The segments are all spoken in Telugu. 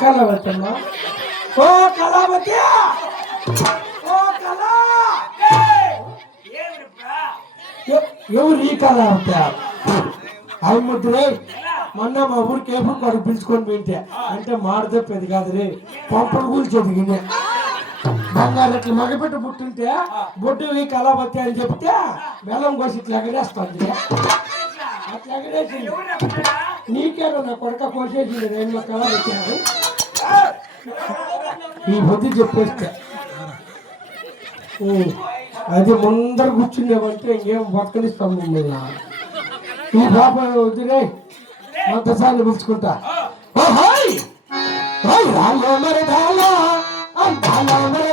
కళావతమ్మా ఓ కళావతి ఓ కళా! ఎవరు ఈ కళావతి అవి ముద్దురే మొన్న మా ఊరు కేపు కొడుకు పిలుచుకొని వింటే అంటే మాడదప్పేది కాదు రే పంపలు కూల్చేది గిన్నె బంగారు ఇట్లా మగపెట్టు పుట్టుంటే బొడ్డు ఈ కళావతి అని చెప్తే బెల్లం కోసి ఇట్లా ఎగరేస్తుంది అట్లా ఎగరేసింది నా కొడక కోసేసింది నేను కళ పెట్టాను ఈ బుద్ధి చెప్పేస్తా అది ముందర కూర్చుండేవంటే ఇంకేం బతకనిస్తాం మిమ్మల్ని ఈ పాప వద్దురే అంతసార్లు పిలుచుకుంటా ఓ హాయ్ రాలో మరి దాలా అందాలో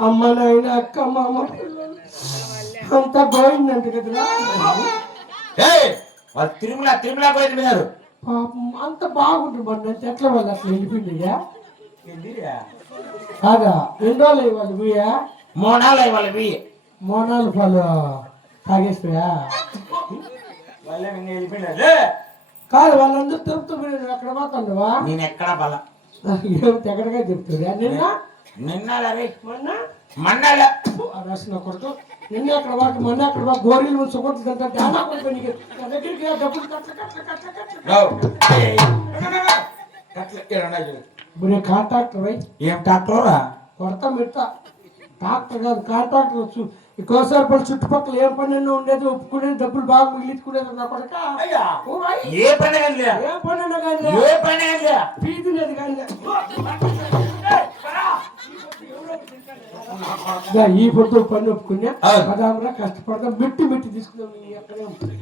అమ్మ నాయన అక్క మామ. అంతా పోయిందంట కదరా వాళ్ళు తిరుమల తిరుమల పోయి తిరిగారు పాపం అంత బాగుంటుంది మరి. అంటే ఎట్లా వాళ్ళు అట్లా వెళ్ళిపోయిందిగా కాదా? ఎన్ని రోజులు వాళ్ళు పోయా? మోనాలు వాళ్ళ పోయి. మోనాలు పాలు తాగేసిపోయా? కాదు వాళ్ళందరూ తిరుపతి అక్కడ మాత్రండవా నేను ఎక్కడ బల. తెగడగా చెప్తుందా నిన్న? నిన్న రే మొన్న? మన్నాల. ఆ రాసిన కొడుకు. నిన్న అక్కడ వాటి మొన్న అక్కడ వాటి గోరీలు సుకొట్టు అంటే అలా కొడుకు నీకు. నా దగ్గరికి డబ్బులు కట్ల కట్ల కట్ల కట్ల. ఇప్పుడు నేను కాంట్రాక్టర్ అయి. ఏం కొడతా మెడతా డాక్టర్ కాదు కాంట్రాక్టర్ వచ్చు. కోసారిపల్లి చుట్టుపక్కల ఏం పని ఉండేది ఒప్పుకునేది డబ్బులు బాగా మిగిలించుకునేది నా కొడక? ఏ పని. ఏ పని ఏ పని కానీ లే. పీదినేది కానీ ఈ పొద్దు పని ఒప్పుకున్నా. పదామరా కష్టపడదాం మెట్టి మెట్టి తీసుకుందాం ఉంటుంది.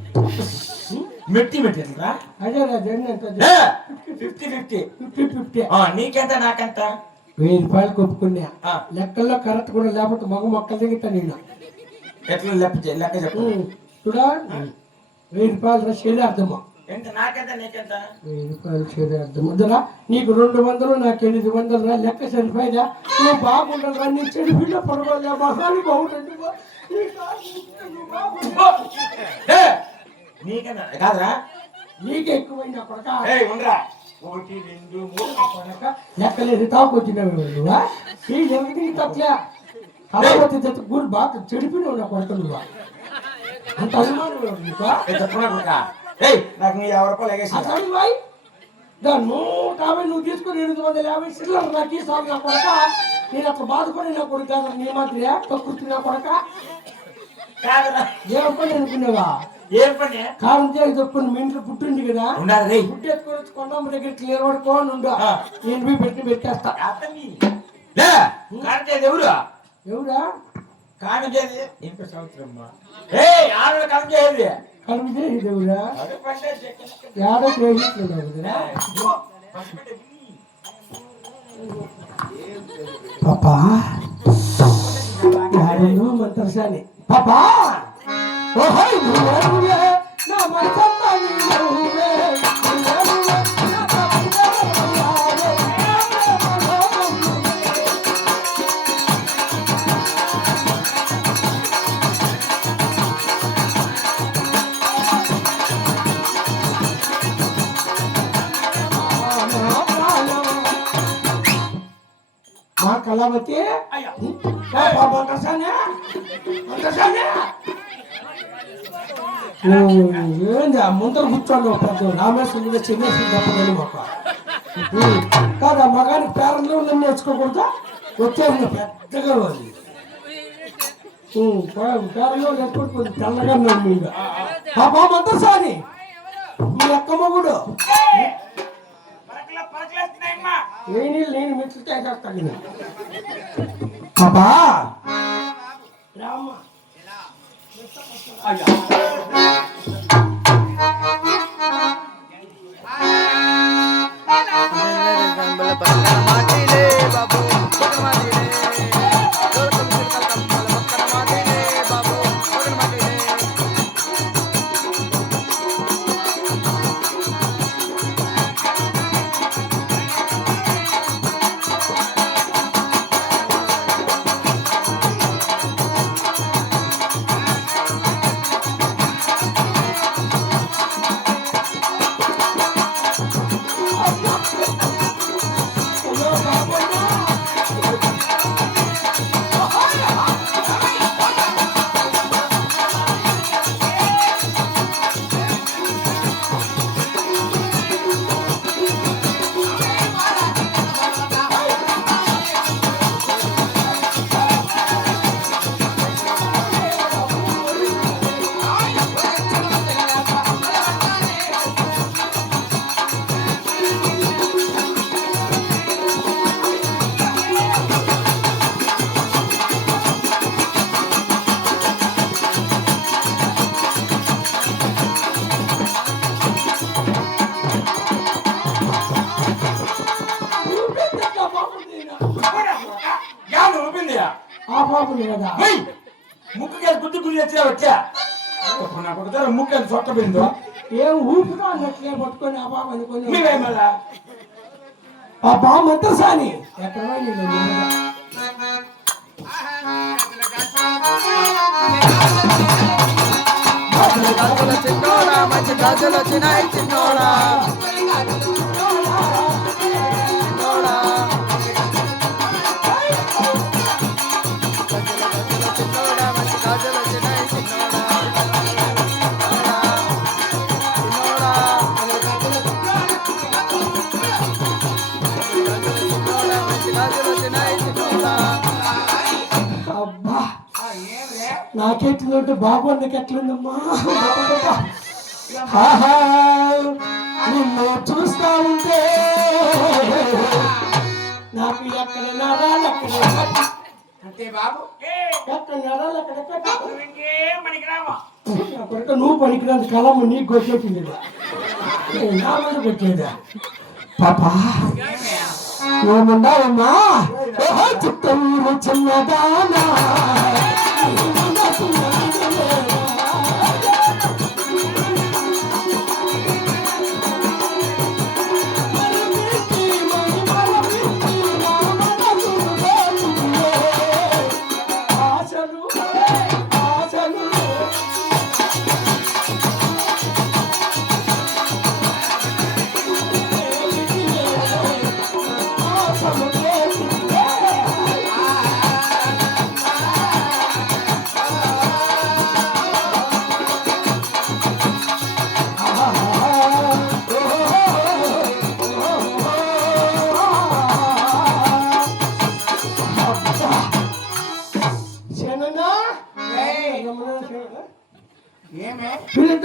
మెట్టి పెట్టిందిరా అదే అదే ఫిఫ్టీ ఫిఫ్టీ. Fifty fifty. నీకెంత నాకెంత? వెయ్యి రూపాయలకు ఒప్పుకున్నా ఆ, లెక్కల్లో కరెక్ట్ కూడా లేకపోతే మగ మొక్కలు దిగుతా నేను. ఎట్లా లెక్క లెక్క చెప్పు. చూడా? వెయ్యి రూపాయలు రా శరీరార్థమా. ఎంత? నాకెంత? నీకెంత? వెయ్యి రూపాయలు శరీరార్థం వద్దురా నీకు రెండు వందలు నాకు ఎనిమిది వందలు రా లెక్క సరిపోయిదా నువ్వు బాగుండాలి రా నీ చెడు బిడ్డ పడవలే మహాని బాగుండండి నీకెంత కాదురా. నీకే ఎక్కువైనా కొడక. ఉండరా. ఒకటి రెండు మూడు. కొడక లెక్కలేదు తాకొచ్చినవి ఈ ఎవరికి తప్పలే? కళావతి జత గురి బాగా చెడిపినవు నా కొడక నువ్వా. అంత అభిమానం నీకా? కొడుక. నాకు నీ యాభై రూపాయలు ఎగేసి భాయ్ దాని నూట యాభై నువ్వు తీసుకుని ఎనిమిది వందల యాభై సిల్లర్ నాకు ఈసారి నా కొడక. నేను అట్లా బాధపడి నా కొడుకు కాదు నీ మాదిరి ప్రకృతి నా కొడక. ఏం పని అనుకునేవా ఏం పని? కారం చేసి తప్పుకుని మీ ఇంట్లో పుట్టింది కదా? పుట్టి ఎత్తుకొని వచ్చి కొండమ్మ దగ్గర క్లియర్ పడుకోని ఉండు. నేను పోయి పెట్టి పెట్టేస్తా. అతని? లే! కానిచేది ఎవరు? ఎవరా కానిచేది ఇంకో సంవత్సరం ఏయ్ ఆవిడ కానిచేది కలుపు చేసి దేవుడా అది పండే పాపా యాడను పాపా నా మంత్రి మా కళావతి అయ్యా పాపా మంత్రశాని మంత్రశాని నువ్వు ఏంది ఆ ముందర కూర్చోండి ఒక పెద్ద రామేశ్వరం మీద చిన్నేశ్వరం తప్పదని ఉమ్. కాదు ఆ మగానికి పేరెంట్లో నన్ను నేర్చుకోకూడదా? వచ్చేది పెద్దగా ఉంది పేరెంట్లో నేర్చుకుంటే కొంచెం తెల్లగా మీద. ఆ బాబు అంతా సాని మీ అక్క మొగుడు. పరకల పరకలేస్తున్నాయమ్మా. ఏ నీళ్ళు నేను. మెట్లు తగిన పాపా రామ్మ అయ్యో. ముక్కుకి గుడ్డు గుడి వచ్చా? వచ్చా ఒక ధర ముక్కు అది సొట్టపోయిందో ఏం ఊపుతా అన్నట్లే పట్టుకొని ఆ బాబు అనుకొని నీవే మళ్ళా? ఆ బాబు అంతా సాని ఎక్కడ. చిన్నోడా మంచి గాజులు వచ్చినాయి చిన్నోడా. నాకెట్లుంటే బాబు అన్నకి ఎట్లుందమ్మా నిన్ను చూస్తా ఉంటే నాకు ఎక్కడ నరాలు అక్కడ అంతే బాబు. ఎక్కడ నరాలు అక్కడ కొడుకు నువ్వు పనికిరాని కలము నీకు కొట్టేసింది నా మీద కొట్టేదా పాపా ఏమన్నావమ్మా? చిత్తూరు చిన్నదానా.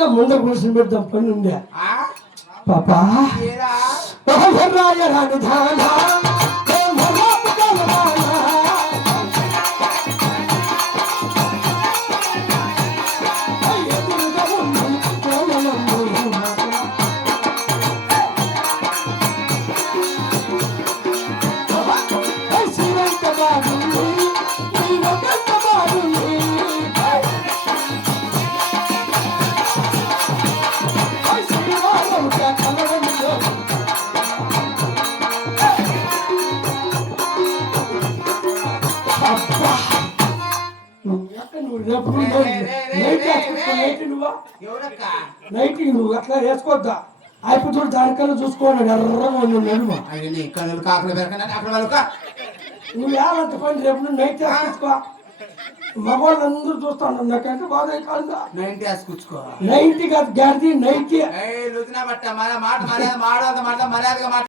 పిల్లతో ముందు కూర్చుని పెడతాం పని ఉండే ఆ? పాపా ఏరా? నైట్ నువ్వా అట్లా వేసుకోవద్దా అయిపోతుడు దానికన్నా చూసుకోవాలి ఎర్రగా అయ్యో కళ్ళు కాకులు పెరగనా అక్కడ వాళ్ళక? నువ్వు ఏమంత పని రేపు నువ్వు నైట్ వేసుకో మగవాళ్ళు అందరూ చూస్తాను నాకంటే బాధ కాదు నైన్టీ వేసుకొచ్చుకో నైన్టీ కాదు గ్యారంటీ నైన్టీ మాట మర్యాద మాట మర్యాదగా మాట